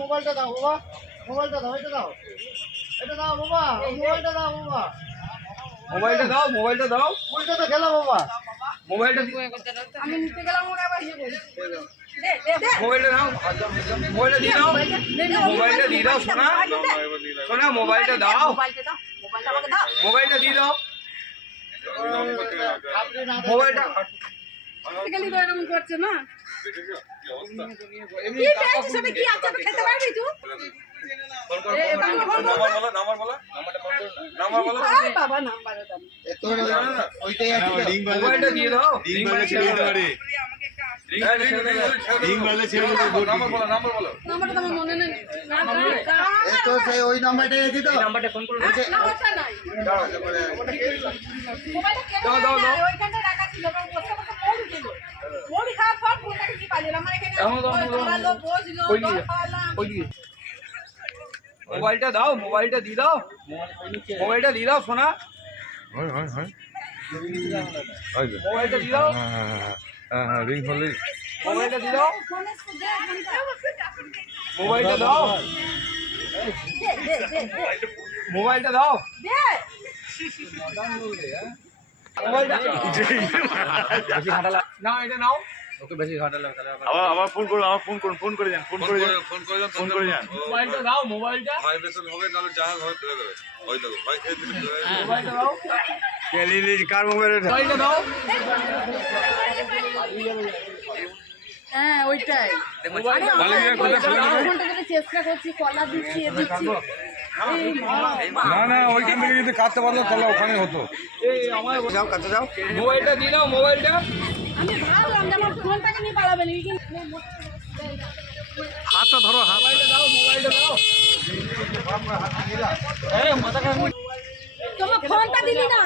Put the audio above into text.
মোবাইলটা দাও বাবা, মোবাইলটা দাও, এটা দাও, এটা দাও বাবা, মোবাইলটা দাও বাবা, মোবাইলটা দাও, মোবাইলটা দাও, উল্টো তো খেলো বাবা, মোবাইলটা আমি নিতে গেলাম ওকে আবার ইয়ে বলি দে দে দে মোবাইলটা দাও, মোবাইলটা দিয়ে দাও, মোবাইলটা দিয়ে দাও সোনা, সোনা মোবাইলটা দাও, মোবাইলটা আমাকে দাও মোবাইলটা দিয়ে দাও, আপনি না মোবাইলটা গেলি তো এরকম করছে না কি পেয়েছিস সাথে কি আছে তো খেতে পারবি তুই বাবা নাম্বার দাও তোর ওইটাই আছে মোবাইলটা দিয়ে দাও, রিং বাজলে ছেড়ে দিতে পারে রিং বাজলে ছেড়ে দিতে পারে নাম্বারটা তো আমার মনে নেই এ তো সেই ওই নাম্বারটাই আছে তো নাম্বারটা ফোন করো, নাম্বারটা নাই মোবাইলটা কেন না ওইখানটা রাখা ছিল কারণ বসে বসে মোড় দিল মোড় খাওয়ার পর ফোনটাকে কি পাইল আমার এখানে তোরালো বসলো খাওয়ালাম মোবাইলটা দাও, মোবাইলটা দিয়ে দাও, মোবাইলটা দিয়ে দাও সোনা, হয় হয় হয় মোবাইলটা দিয়ে দাও, হ্যাঁ রিং হলে মোবাইলটা দিয়ে দাও, ফোনে দে মোবাইলটা দাও, দে দে দে মোবাইলটা দাও, দে মোবাইলটা না এটা নাও, আবার ফোন করুন আমার ফোন করে যান ফোন করে যান মোবাইলটা দাও, মোবাইলটা মোবাইলটা দাও, কার মোবাইল মোবাইলটা দাও, হ্যাঁ ওইটাই ফোনটা থেকে চেষ্টা করছি কলা দিচ্ছি এ দিচ্ছি না না ওইখান থেকে যদি কাটতে পারলো তাহলে ওখানে হতো এই আমার যাও কাছে যাও, মোবাইলটা দিয়ে দাও, মোবাইলটা আমি ভাবলাম যে আমার ফোনটাকে নিয়ে পালাবেন হাতটা ধরো হাত মোবাইলটা দাও, মোবাইলটা দাও, তোমার ফোনটা দিলি না